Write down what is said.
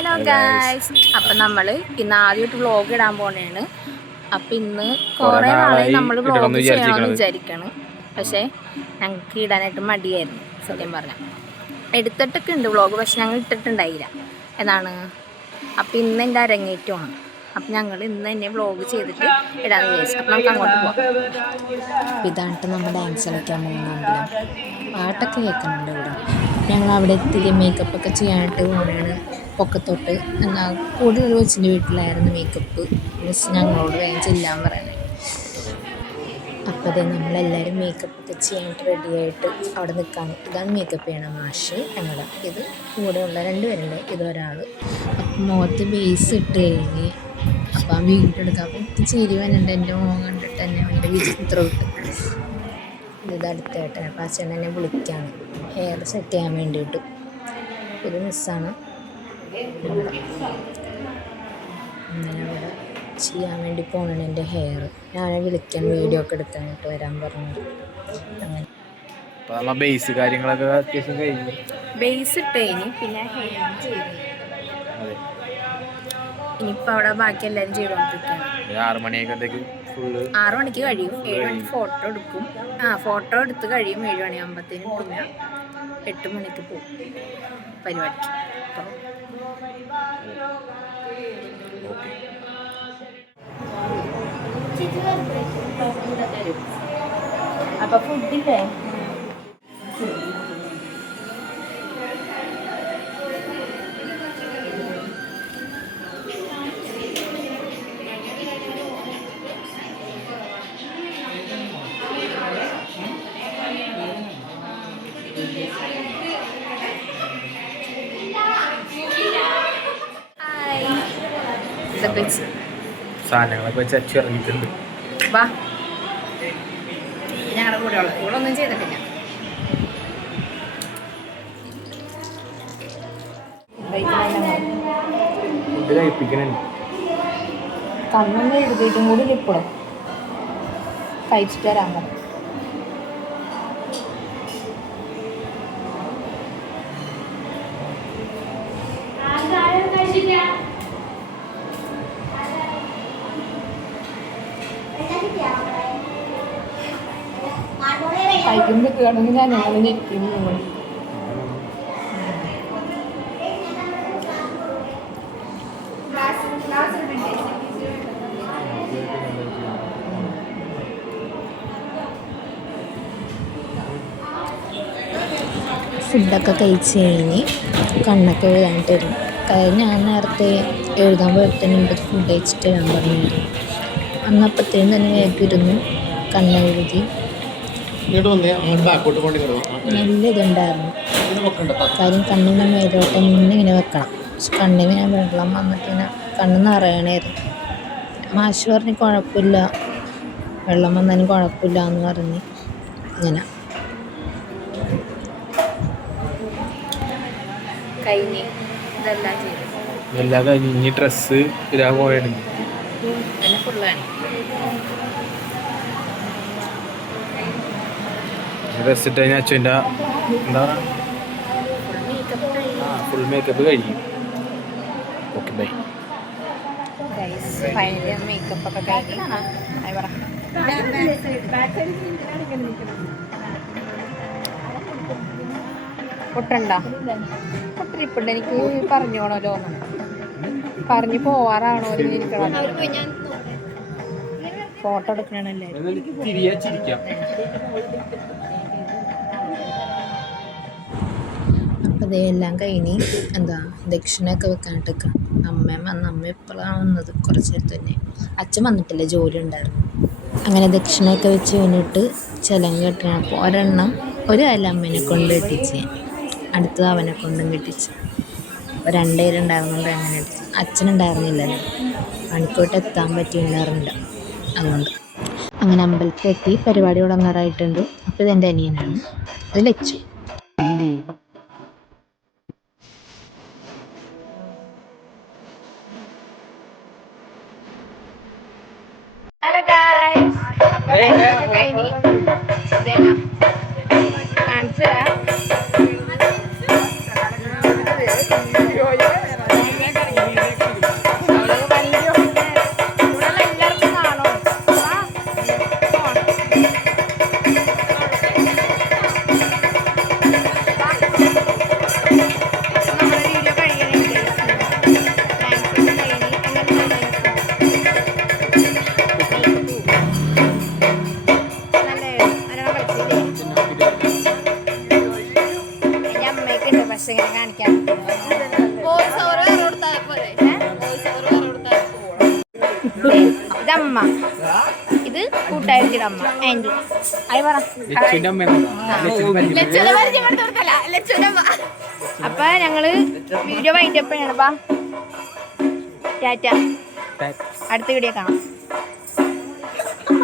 Hello guys, അപ്പം നമ്മൾ ഇന്ന് ആദ്യമായിട്ട് വ്ളോഗ് ഇടാൻ പോണേണ്. അപ്പം ഇന്ന് കുറേ നാളായി നമ്മൾ വ്ളോഗ് ചെയ്യണമെന്ന് വിചാരിക്കണം. പക്ഷേ ഞങ്ങൾക്ക് ഇടാനായിട്ട് മടിയായിരുന്നു സത്യം പറഞ്ഞാൽ. എടുത്തിട്ടൊക്കെ ഉണ്ട് വ്ളോഗ്, പക്ഷെ ഞങ്ങൾ ഇട്ടിട്ടുണ്ടായില്ല എന്നാണ്. അപ്പം ഇന്ന് എൻ്റെ അരങ്ങേറ്റമാണ്. അപ്പം ഞങ്ങൾ ഇന്ന് തന്നെ വ്ളോഗ് ചെയ്തിട്ട് ഇടാമെന്ന് വിചാരിച്ചു. അപ്പം നമുക്ക് അങ്ങോട്ട് പോകാം. ഇതായിട്ട് നമ്മൾ ഡാൻസ് കളിക്കാൻ പോകുന്നുണ്ടെങ്കിലും പാട്ടൊക്കെ കേൾക്കുന്നുണ്ട് ഇവിടെ. ഞങ്ങൾ അവിടെ എത്തി മേക്കപ്പൊക്കെ ചെയ്യാനായിട്ട് പോകണതാണ്. പൊക്കത്തൊട്ട് എന്താ കൂടുതൽ കൊച്ചിൻ്റെ വീട്ടിലായിരുന്നു മേക്കപ്പ്. മിസ് ഞങ്ങളോട് വേഗം ചെല്ലാൻ പറയണേ. അപ്പോഴേ നമ്മളെല്ലാവരും മേക്കപ്പൊക്കെ ചെയ്യാനായിട്ട് റെഡിയായിട്ട് അവിടെ നിൽക്കുകയാണ്. ഇതാണ് മേക്കപ്പ് ചെയ്യണ മാഷ് ഞങ്ങളുടെ. ഇത് കൂടെയുള്ള 2 പേരുണ്ട്. ഇതൊരാൾ. അപ്പം മുഖത്ത് ബേസ് ഇട്ട് കഴിഞ്ഞ് അപ്പം ആ വീഡിയോ എടുക്കാം. അപ്പം എനിക്ക് ചിരി വന്നിട്ട് എൻ്റെ മുഖം കണ്ടിട്ട് തന്നെ ഭയങ്കര വിചിത്രം ഇട്ട്. ഇത് അടുത്തായിട്ട് അപ്പം അച്ഛൻ എന്നെ വിളിക്കുകയാണ് ഹെയർ സെറ്റ് ചെയ്യാൻ വേണ്ടിയിട്ട്. ഇത് മിസ്സാണ് അങ്ങനെ അവിടെ ചെയ്യാൻ വേണ്ടി പോകണം എൻ്റെ ഹെയർ. ഞാനെ വിളിക്കാൻ വീഡിയോ ഒക്കെ എടുക്കാനായിട്ട് വരാൻ പറഞ്ഞു. അങ്ങനെ ബേസ് കാര്യങ്ങളൊക്കെ അത്യാവശ്യം കഴിഞ്ഞു. ബേസ് ഇട്ടേനി പിന്നെ ഹെയർ ചെയ്തു. ഇനിയിപ്പോൾ അവിടെ ബാക്കി എല്ലാവരും ചെയ്തുകൊണ്ടിരിക്കുകയാണ്. 6 മണിയൊക്കെ 6 മണിക്ക് കഴിയും. 7 മണിക്ക് ഫോട്ടോ എടുക്കും. ഫോട്ടോ എടുത്ത് കഴിയും 7 മണിയാകുമ്പോഴത്തേനും. പിന്നെ 8 മണിക്ക് പോകും പരിപാടിക്ക്. അപ്പൊ ഫുഡില്ലേ സാധനങ്ങളൊക്കെ വെച്ച് അച്ചു ഇറങ്ങിയിട്ടുണ്ട്. വാ, ഞങ്ങളുടെ കൂടെ ഉള്ളത് ഇവളൊന്നും ചെയ്തിട്ടില്ല. ഫുഡ് കഴിപ്പിക്കണുണ്ട്. കണ്ണൊന്നും എഴുതിയിട്ടും കൂടി ഇപ്പോഴും കഴിച്ചിട്ട് തരാൻ പറഞ്ഞു. കഴിക്കുമ്പോൾ കേണെങ്കിൽ ഞാൻ ഞങ്ങൾ ഞെക്കുന്നു. ഫുഡൊക്കെ കഴിച്ച് കഴിഞ്ഞ് കണ്ണൊക്കെ എഴുതാനായിട്ട് വരും. ഞാൻ നേരത്തെ എഴുതാൻ പോയിട്ട് ഫുഡ് കഴിച്ചിട്ട് ഞാൻ പറഞ്ഞിരുന്നു. അന്നപ്പോഴത്തേനും തന്നെ വേഗം ഇരുന്നു കണ്ണെഴുതി. നല്ല ഇതുണ്ടായിരുന്നു. കാര്യം കണ്ണിൻ്റെ മേലോട്ട് തന്നെ ഇങ്ങനെ വെക്കണം. പക്ഷെ കണ്ണിന് ഞാൻ വെള്ളം വന്നിട്ട് ഇങ്ങനെ കണ്ണ് നിറയണമായിരുന്നു. മാഷ് പറഞ്ഞ് കുഴപ്പമില്ല, വെള്ളം വന്നാലും കുഴപ്പമില്ല എന്ന് പറഞ്ഞ് ഇങ്ങനെ എല്ലാം കഴിഞ്ഞ് ഇനി ഡ്രസ്സ് ഇടാൻ പോയാണ്. ഡ്രസ് ഇട്ട് കഴിഞ്ഞാൽ അച്ഛൻ്റെ എന്താ ഫുൾ മേക്കപ്പ് കഴിഞ്ഞു. Okay bye. മേക്കപ്പ് ഒക്കെ കഴിഞ്ഞ് പൊട്ടണ്ട പൊട്ടിരിപ്പുണ്ട്. എനിക്ക് പറഞ്ഞോണല്ലോ പറഞ്ഞു പോവാറാണോ ഫോട്ടോ എടുക്കണല്ലേ. അപ്പം ഇതെല്ലാം കഴിഞ്ഞ് എന്താ ദക്ഷിണയൊക്കെ വെക്കാനായിട്ടൊക്കെ അമ്മയും വന്ന്. അമ്മ ഇപ്പോഴാണ് വന്നത്, കുറച്ച് നേരത്തെ തന്നെ. അച്ഛൻ വന്നിട്ടില്ല, ജോലി ഉണ്ടായിരുന്നു. അങ്ങനെ ദക്ഷിണയൊക്കെ വെച്ച് കഴിഞ്ഞിട്ട് ചിലങ്ക് കെട്ടണം. അപ്പോൾ ഒരു കാലം അമ്മേനെ കൊണ്ട് കെട്ടിച്ച്, അടുത്തത് അവനെ കൊണ്ടും കെട്ടിച്ച്. അപ്പോൾ 2 പേരുണ്ടായിരുന്നുകൊണ്ട് അങ്ങനെ കെട്ടിച്ച്. അച്ഛനുണ്ടായിരുന്നില്ലല്ലോ, പണിക്കോട്ട് എത്താൻ പറ്റിയിട്ടുണ്ടായിരുന്നില്ല. അതുകൊണ്ട് അങ്ങനെ അമ്പലത്തിലെത്തി. പരിപാടി തുടങ്ങാറായിട്ടുണ്ട്. അപ്പോൾ ഇതെൻ്റെ അനിയനാണ്, ഇത് ലച്ചു. ഹലോ ഗായ്സ്, കാണിച്ചു ഫേസ് ഇങ്ങനെ കാണിക്കാൻ. ഇതമ്മ, ഇത് കൂട്ടായിരിക്കും അമ്മ ആന്റി. ആയി പറ. അപ്പൊ ഞങ്ങള് വീഡിയോ വൈൻഡപ്പ് ചെയ്യണം. ടാറ്റ. അടുത്ത വീഡിയോ കാണാം.